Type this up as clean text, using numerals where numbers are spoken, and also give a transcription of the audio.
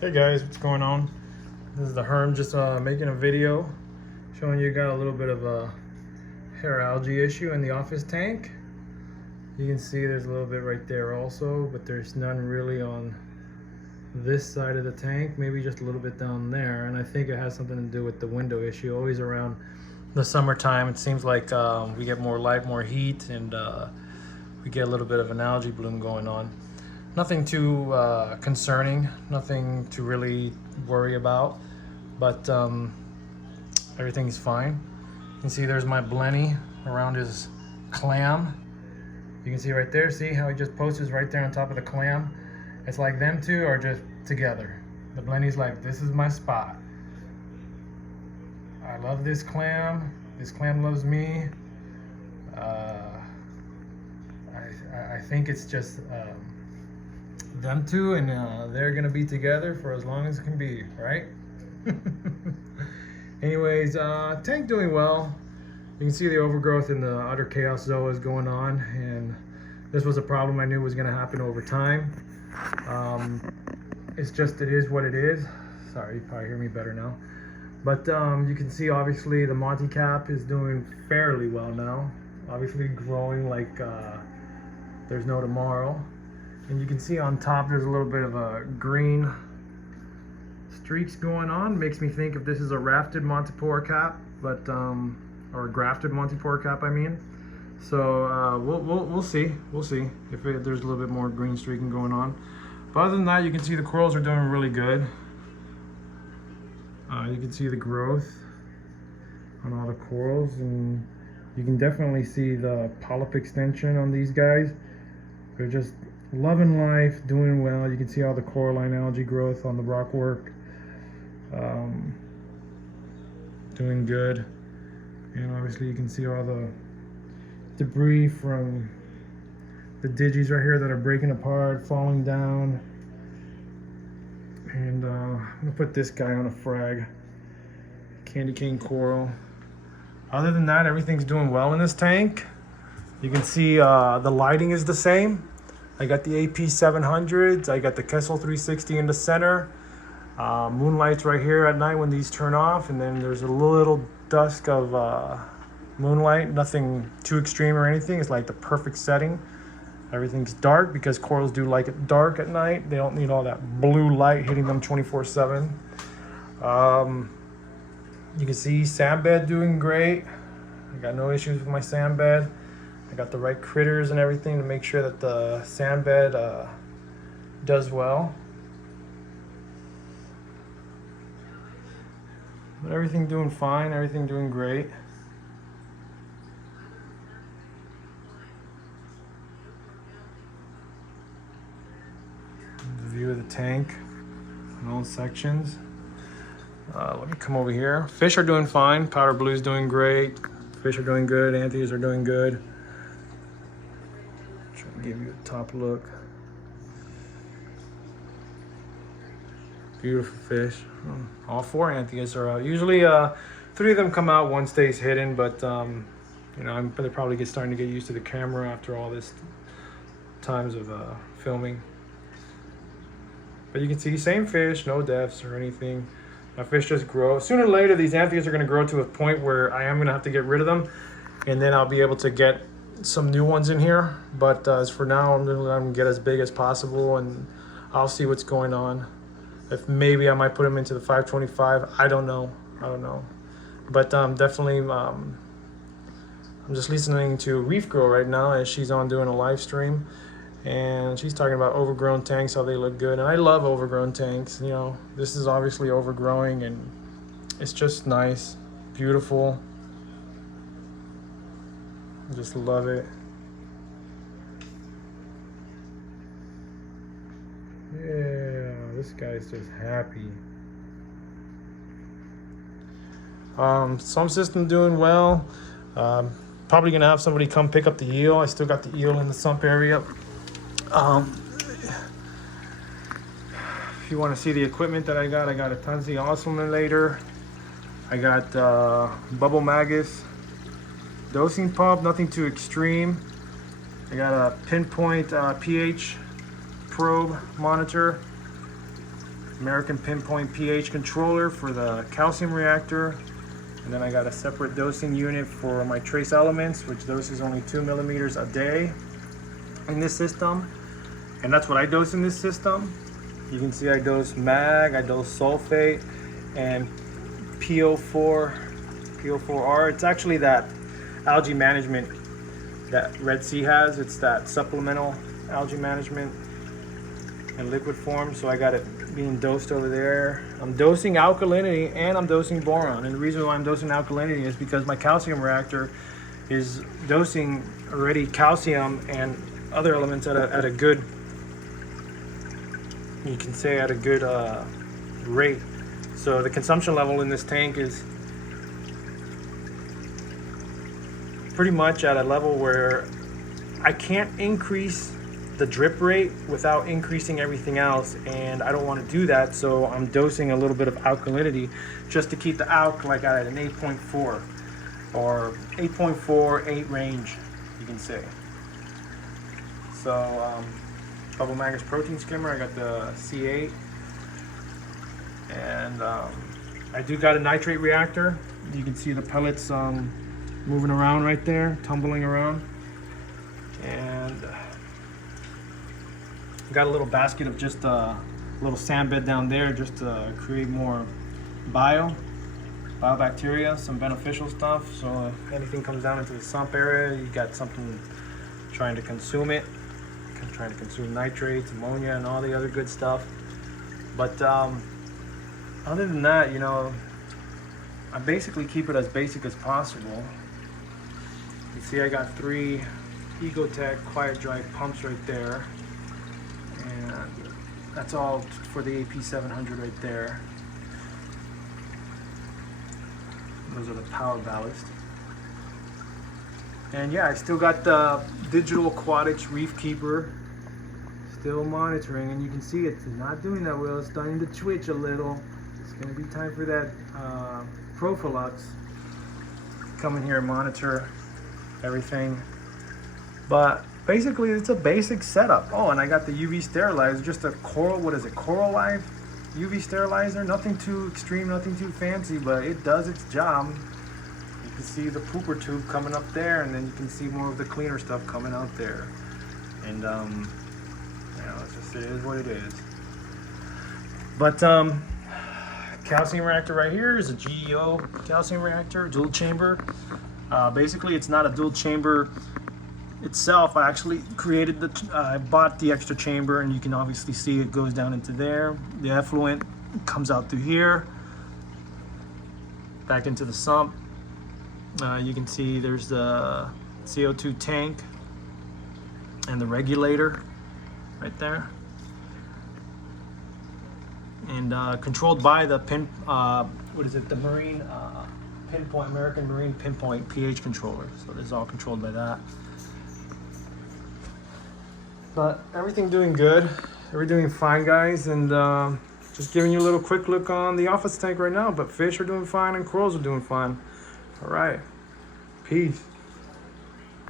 Hey guys, what's going on? This is the Herm, just making a video showing you got a little bit of a hair algae issue in the office tank. You can see there's a little bit right there also, but there's none really on this side of the tank, maybe just a little bit down there, and I think it has something to do with the window issue. Always around the summertime, it seems like we get more light, more heat, and we get a little bit of an algae bloom going on. Nothing too concerning, nothing to really worry about, but everything's fine. You can see there's my blenny around his clam. You can see right there, see how he just posts right there on top of the clam? It's like them two are just together. The blenny's like, this is my spot. I love this clam loves me. I think it's just them two, and they're gonna be together for as long as it can be, right? Anyways, tank doing well. You can see the overgrowth in the utter chaos zoa is going on, and this was a problem I knew was gonna happen over time. It's just, it is what it is. Sorry, you probably hear me better now. But you can see obviously the Monty cap is doing fairly well now. Obviously growing like there's no tomorrow. And you can see on top there's a little bit of a green streaks going on. Makes me think if this is a rafted Montipore cap, but or a grafted Montipore cap, I mean. So we'll see. We'll see if there's a little bit more green streaking going on. But other than that, you can see the corals are doing really good. You can see the growth on all the corals, and you can definitely see the polyp extension on these guys. They're just loving life, doing well. You can see all the coralline algae growth on the rockwork. Doing good. And obviously you can see all the debris from the digis right here that are breaking apart, falling down. And I'm gonna put this guy on a frag. Candy cane coral. Other than that, everything's doing well in this tank. You can see the lighting is the same. I got the AP 700s. I got the Kessel 360 in the center. Moonlight's right here at night when these turn off, and then there's a little dusk of moonlight. Nothing too extreme or anything. It's like the perfect setting. Everything's dark because corals do like it dark at night. They don't need all that blue light hitting them 24/7. You can see sand bed doing great. I got no issues with my sand bed. I got the right critters and everything to make sure that the sand bed does well. But everything doing fine, everything doing great. The view of the tank in all sections. Let me come over here. Fish are doing fine. Powder blue's doing great. Fish are doing good. Antheas are doing good. Try to give you a top look. Beautiful fish. All four Antheas are out. Usually 3 of them come out, 1 stays hidden, but you know, they probably starting to get used to the camera after all this times of filming. But you can see same fish, no deaths or anything. My fish just grow. Sooner or later, these Antheas are going to grow to a point where I am going to have to get rid of them, and then I'll be able to get some new ones in here. But as for now, I'm going to let them get as big as possible, and I'll see what's going on. If maybe I might put them into the 525, I don't know. But definitely, I'm just listening to Reef Girl right now as she's on doing a live stream. And she's talking about overgrown tanks, how they look good. And I love overgrown tanks. You know, this is obviously overgrowing, and it's just nice, beautiful. I just love it. Yeah, this guy's just happy. Some system doing well. Probably gonna have somebody come pick up the eel. I still got the eel in the sump area. If you want to see the equipment that I got a Tunzi oscillator. I got bubble magus dosing pump, nothing too extreme. I got a pinpoint pH probe monitor. American Pinpoint pH controller for the calcium reactor. And then I got a separate dosing unit for my trace elements, which doses only 2 millimeters a day in this system. And that's what I dose in this system. You can see I dose mag, I dose sulfate, and PO4R. It's actually that algae management that Red Sea has. It's that supplemental algae management in liquid form. So I got it being dosed over there. I'm dosing alkalinity and I'm dosing boron. And the reason why I'm dosing alkalinity is because my calcium reactor is dosing already calcium and other elements at a good, you can say at a good rate. So the consumption level in this tank is pretty much at a level where I can't increase the drip rate without increasing everything else, and I don't want to do that, so I'm dosing a little bit of alkalinity just to keep the alk like at an 8.4 or 8.4, 8 range, you can say. So Bubble Magus protein skimmer, I got the C8, and I do got a nitrate reactor. You can see the pellets moving around right there, tumbling around, and got a little basket of just a little sand bed down there just to create more biobacteria, some beneficial stuff. So if anything comes down into the sump area, you got something trying to consume it, trying to consume nitrates, ammonia, and all the other good stuff. But other than that, you know, I basically keep it as basic as possible. You see I got 3 Ecotech quiet dry pumps right there. And that's all for the AP700 right there. Those are the power ballast. And yeah, I still got the digital aquatics reef keeper still monitoring, and you can see it's not doing that well. It's starting to twitch a little. It's going to be time for that Profilux. Come in here and monitor everything. But basically, it's a basic setup. Oh, and I got the UV sterilizer, just a coral, what is it, Coral Life UV sterilizer. Nothing too extreme, nothing too fancy, but it does its job. You can see the pooper tube coming up there, and then you can see more of the cleaner stuff coming out there. And you know, it's just, it is what it is. But calcium reactor right here is a GEO calcium reactor, dual chamber. Basically, it's not a dual chamber itself. I actually created I bought the extra chamber, and you can obviously see it goes down into there. The effluent comes out through here, back into the sump. You can see there's the CO2 tank and the regulator right there, and controlled by the the marine pinpoint, American Marine Pinpoint pH controller. So this is all controlled by that. But everything doing good. Everything doing fine, guys. And just giving you a little quick look on the office tank right now. But fish are doing fine and corals are doing fine. All right. Peace.